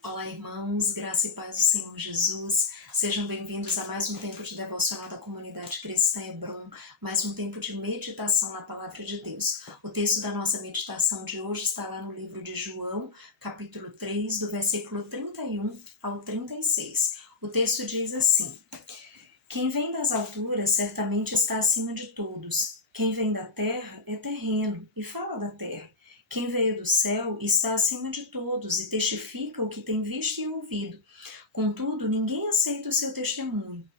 Olá, irmãos, graça e paz do Senhor Jesus. Sejam bem-vindos a mais um tempo de devocional da comunidade cristã Hebron, mais um tempo de meditação na palavra de Deus. O texto da nossa meditação de hoje está lá no livro de João, capítulo 3, do versículo 31 ao 36. O texto diz assim: Quem vem das alturas certamente está acima de todos. Quem vem da terra é terreno e fala da terra. Quem veio do céu está acima de todos e testifica o que tem visto e ouvido. Contudo, ninguém aceita o seu testemunho.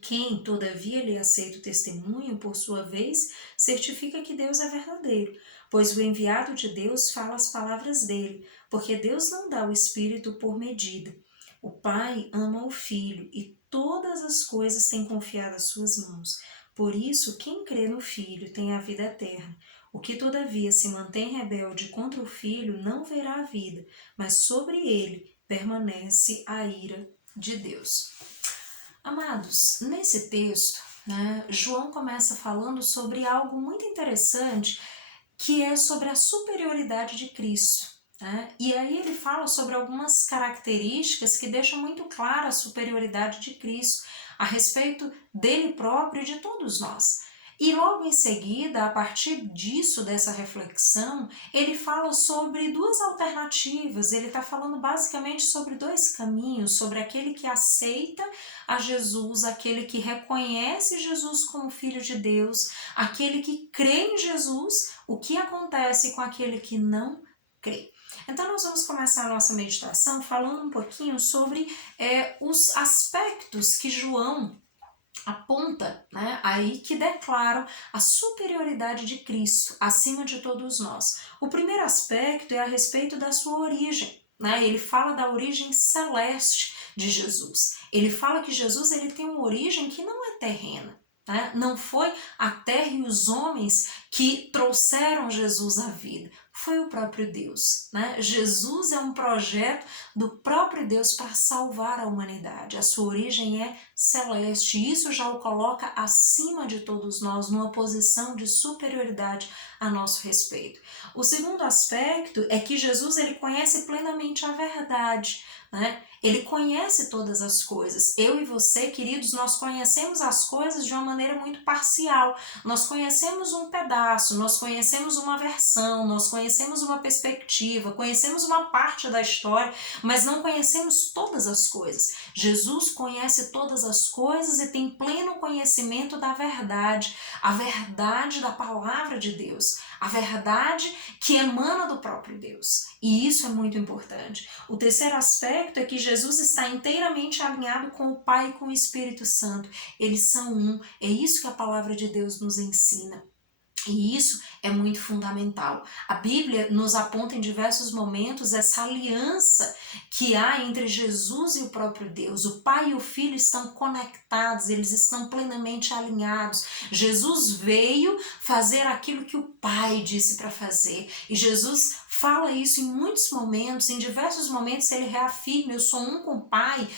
Quem, todavia, lhe aceita o testemunho, por sua vez, certifica que Deus é verdadeiro, pois o enviado de Deus fala as palavras dele, porque Deus não dá o Espírito por medida. O Pai ama o Filho e todas as coisas tem confiado às suas mãos. Por isso, quem crê no Filho tem a vida eterna. O que, todavia, se mantém rebelde contra o Filho não verá a vida, mas sobre ele permanece a ira de Deus. Amados, nesse texto, João começa falando sobre algo muito interessante, que é sobre a superioridade de Cristo. E aí ele fala sobre algumas características que deixam muito clara a superioridade de Cristo a respeito dele próprio e de todos nós. E logo em seguida, a partir disso, dessa reflexão, ele fala sobre duas alternativas. Ele está falando basicamente sobre dois caminhos, sobre aquele que aceita a Jesus, aquele que reconhece Jesus como Filho de Deus, aquele que crê em Jesus, o que acontece com aquele que não crê. Então nós vamos começar a nossa meditação falando um pouquinho sobre os aspectos que João aponta, aí que declaram a superioridade de Cristo acima de todos nós. O primeiro aspecto é a respeito da sua origem. Ele fala da origem celeste de Jesus. Ele fala que Jesus ele tem uma origem que não é terrena. Não foi a terra e os homens que trouxeram Jesus à vida, foi o próprio Deus. Jesus é um projeto do próprio Deus para salvar a humanidade. A sua origem é celeste e isso já o coloca acima de todos nós, numa posição de superioridade a nosso respeito. O segundo aspecto é que Jesus ele conhece plenamente a verdade. Ele conhece todas as coisas. Eu e você, queridos, nós conhecemos as coisas de uma maneira muito parcial. Nós conhecemos um pedaço, nós conhecemos uma versão, nós conhecemos uma perspectiva, conhecemos uma parte da história, mas não conhecemos todas as coisas. Jesus conhece todas as coisas e tem pleno conhecimento da verdade, a verdade da palavra de Deus, a verdade que emana do próprio Deus. E isso é muito importante. O terceiro aspecto é que Jesus está inteiramente alinhado com o Pai e com o Espírito Santo. Eles são um. É isso que a palavra de Deus nos ensina. E isso é muito fundamental. A Bíblia nos aponta em diversos momentos essa aliança que há entre Jesus e o próprio Deus. O Pai e o Filho estão conectados, eles estão plenamente alinhados. Jesus veio fazer aquilo que o Pai disse para fazer. E Jesus fala isso em muitos momentos, em diversos momentos ele reafirma: eu sou um com o Pai,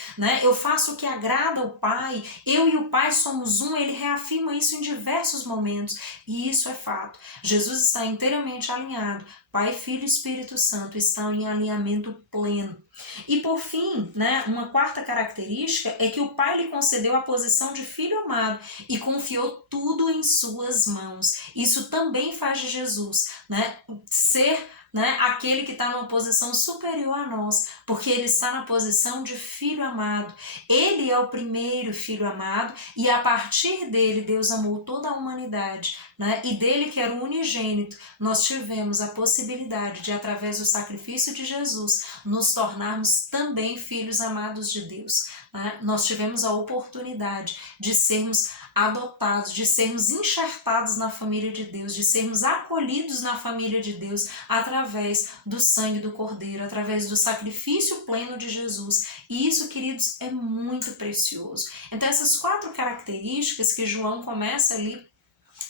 eu faço o que agrada ao Pai, eu e o Pai somos um. Ele reafirma isso em diversos momentos. E isso é fato. Jesus está inteiramente alinhado. Pai, Filho e Espírito Santo estão em alinhamento pleno. E por fim, uma quarta característica é que o Pai lhe concedeu a posição de filho amado e confiou tudo em suas mãos. Isso também faz de Jesus, ser aquele que está numa posição superior a nós, porque ele está na posição de filho amado. Ele é o primeiro filho amado e a partir dele Deus amou toda a humanidade, e dele que era o unigênito, nós tivemos a possibilidade de, através do sacrifício de Jesus, nos tornarmos também filhos amados de Deus. Nós tivemos a oportunidade de sermos adotados, de sermos enxertados na família de Deus, de sermos acolhidos na família de Deus através do sangue do Cordeiro, através do sacrifício pleno de Jesus. E isso, queridos, é muito precioso. Então essas quatro características que João começa ali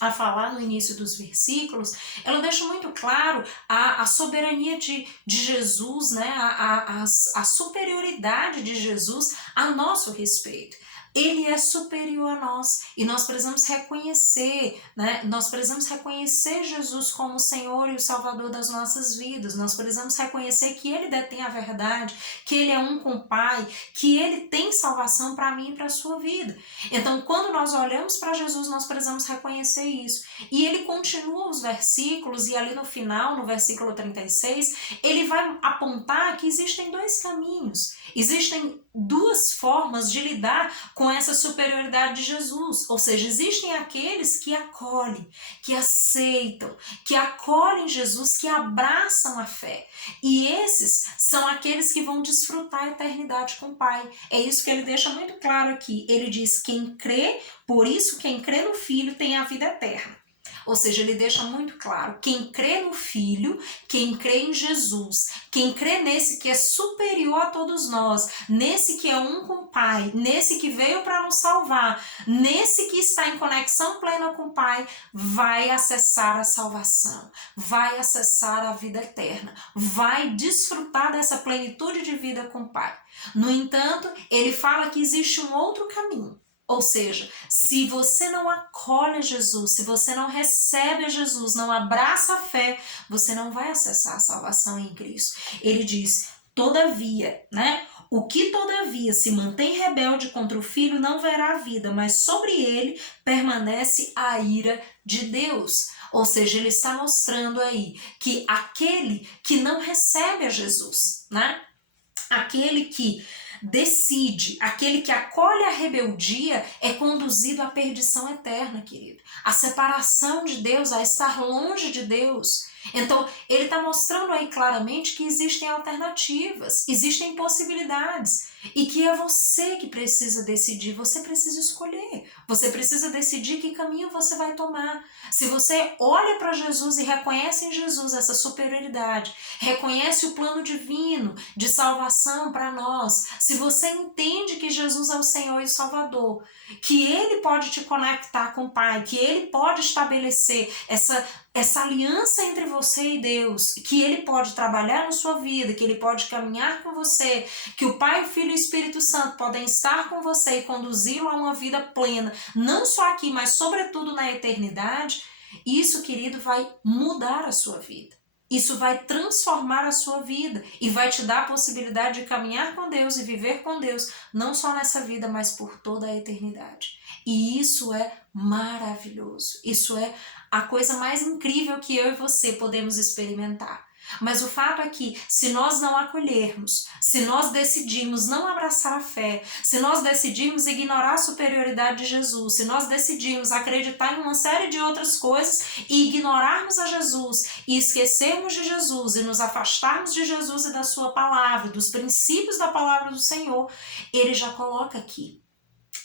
a falar no início dos versículos, ela deixa muito claro a soberania de Jesus, a superioridade de Jesus a nosso respeito. Ele é superior a nós e nós precisamos reconhecer, né? Nós precisamos reconhecer Jesus como o Senhor e o Salvador das nossas vidas. Nós precisamos reconhecer que Ele detém a verdade, que Ele é um com o Pai, que Ele tem salvação para mim e para a sua vida. Então, quando nós olhamos para Jesus, nós precisamos reconhecer isso. E ele continua os versículos e ali no final, no versículo 36, ele vai apontar que existem dois caminhos. Existem duas formas de lidar com essa superioridade de Jesus. Ou seja, existem aqueles que acolhem, que aceitam, que acolhem Jesus, que abraçam a fé. E esses são aqueles que vão desfrutar a eternidade com o Pai. É isso que ele deixa muito claro aqui. Ele diz: quem crê, por isso quem crê no Filho tem a vida eterna. Ou seja, ele deixa muito claro, quem crê no Filho, quem crê em Jesus, quem crê nesse que é superior a todos nós, nesse que é um com o Pai, nesse que veio para nos salvar, nesse que está em conexão plena com o Pai, vai acessar a salvação, vai acessar a vida eterna, vai desfrutar dessa plenitude de vida com o Pai. No entanto, ele fala que existe um outro caminho. Ou seja, se você não acolhe Jesus, se você não recebe a Jesus, não abraça a fé, você não vai acessar a salvação em Cristo. Ele diz, todavia, né? O que todavia se mantém rebelde contra o Filho não verá a vida, mas sobre ele permanece a ira de Deus. Ou seja, ele está mostrando aí que aquele que não recebe a Jesus, né? Aquele que decide, aquele que acolhe a rebeldia é conduzido à perdição eterna, querido. A separação de Deus, a estar longe de Deus. Então, ele está mostrando aí claramente que existem alternativas, existem possibilidades e que é você que precisa decidir, você precisa escolher, você precisa decidir que caminho você vai tomar. Se você olha para Jesus e reconhece em Jesus essa superioridade, reconhece o plano divino de salvação para nós, se você entende que Jesus é o Senhor e o Salvador, que Ele pode te conectar com o Pai, que Ele pode estabelecer essa aliança entre você e Deus, que Ele pode trabalhar na sua vida, que Ele pode caminhar com você, que o Pai, o Filho e o Espírito Santo podem estar com você e conduzi-lo a uma vida plena, não só aqui, mas sobretudo na eternidade, isso, querido, vai mudar a sua vida. Isso vai transformar a sua vida e vai te dar a possibilidade de caminhar com Deus e viver com Deus, não só nessa vida, mas por toda a eternidade. E isso é maravilhoso. Isso é a coisa mais incrível que eu e você podemos experimentar. Mas o fato é que, se nós não acolhermos, se nós decidirmos não abraçar a fé, se nós decidirmos ignorar a superioridade de Jesus, se nós decidirmos acreditar em uma série de outras coisas e ignorarmos a Jesus e esquecermos de Jesus e nos afastarmos de Jesus e da sua palavra, dos princípios da palavra do Senhor, ele já coloca aqui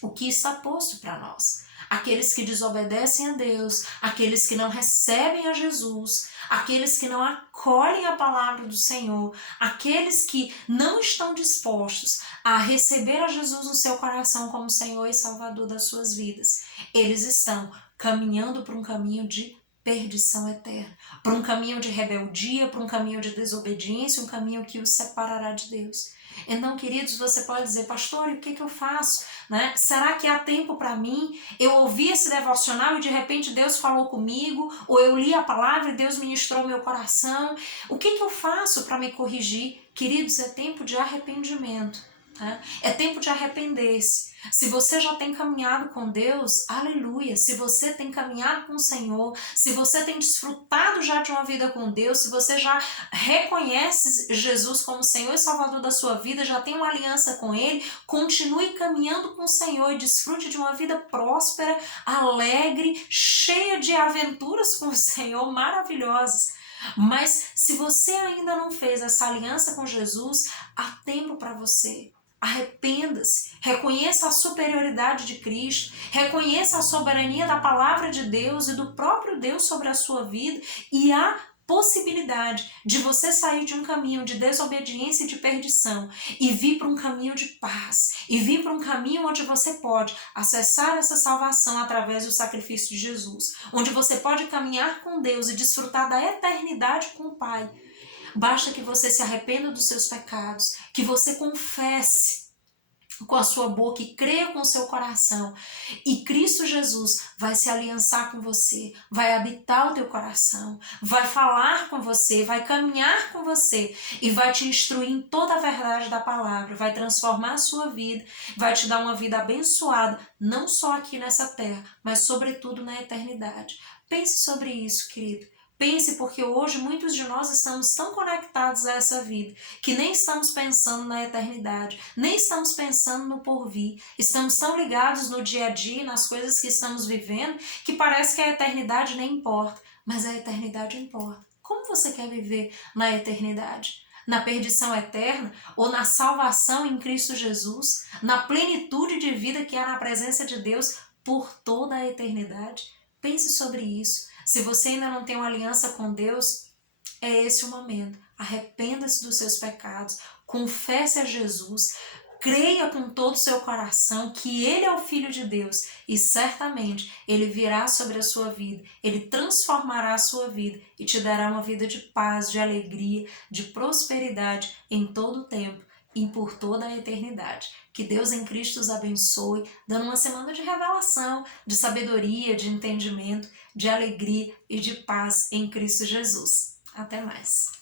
o que está posto para nós. Aqueles que desobedecem a Deus, aqueles que não recebem a Jesus, aqueles que não acolhem a palavra do Senhor, aqueles que não estão dispostos a receber a Jesus no seu coração como Senhor e Salvador das suas vidas, eles estão caminhando por um caminho de perdição eterna, por um caminho de rebeldia, por um caminho de desobediência, um caminho que os separará de Deus. Então, queridos, você pode dizer, pastor, e o que eu faço? Né? Será que há tempo para mim? Eu ouvi esse devocional e de repente Deus falou comigo, ou eu li a palavra e Deus ministrou meu coração. O que eu faço para me corrigir? Queridos, é tempo de arrependimento. Tá? É tempo de arrepender-se. Se você já tem caminhado com Deus, aleluia. Se você tem caminhado com o Senhor, se você tem desfrutado já de uma vida com Deus, se você já reconhece Jesus como Senhor e Salvador da sua vida, já tem uma aliança com Ele, continue caminhando com o Senhor e desfrute de uma vida próspera, alegre, cheia de aventuras com o Senhor, maravilhosas. Mas se você ainda não fez essa aliança com Jesus, há tempo para você. Arrependa-se, reconheça a superioridade de Cristo, reconheça a soberania da palavra de Deus e do próprio Deus sobre a sua vida e a possibilidade de você sair de um caminho de desobediência e de perdição e vir para um caminho de paz, e vir para um caminho onde você pode acessar essa salvação através do sacrifício de Jesus, onde você pode caminhar com Deus e desfrutar da eternidade com o Pai. Basta que você se arrependa dos seus pecados, que você confesse com a sua boca e creia com o seu coração, e Cristo Jesus vai se aliançar com você, vai habitar o teu coração, vai falar com você, vai caminhar com você e vai te instruir em toda a verdade da palavra, vai transformar a sua vida, vai te dar uma vida abençoada, não só aqui nessa terra, mas sobretudo na eternidade. Pense sobre isso, querido. Pense, porque hoje muitos de nós estamos tão conectados a essa vida que nem estamos pensando na eternidade, nem estamos pensando no porvir. Estamos tão ligados no dia a dia, nas coisas que estamos vivendo, que parece que a eternidade nem importa, mas a eternidade importa. Como você quer viver na eternidade? Na perdição eterna ou na salvação em Cristo Jesus? Na plenitude de vida que há na presença de Deus por toda a eternidade? Pense sobre isso. Se você ainda não tem uma aliança com Deus, é esse o momento. Arrependa-se dos seus pecados, confesse a Jesus, creia com todo o seu coração que Ele é o Filho de Deus e certamente Ele virá sobre a sua vida, Ele transformará a sua vida e te dará uma vida de paz, de alegria, de prosperidade em todo o tempo e por toda a eternidade. Que Deus em Cristo os abençoe, dando uma semana de revelação, de sabedoria, de entendimento, de alegria e de paz em Cristo Jesus. Até mais!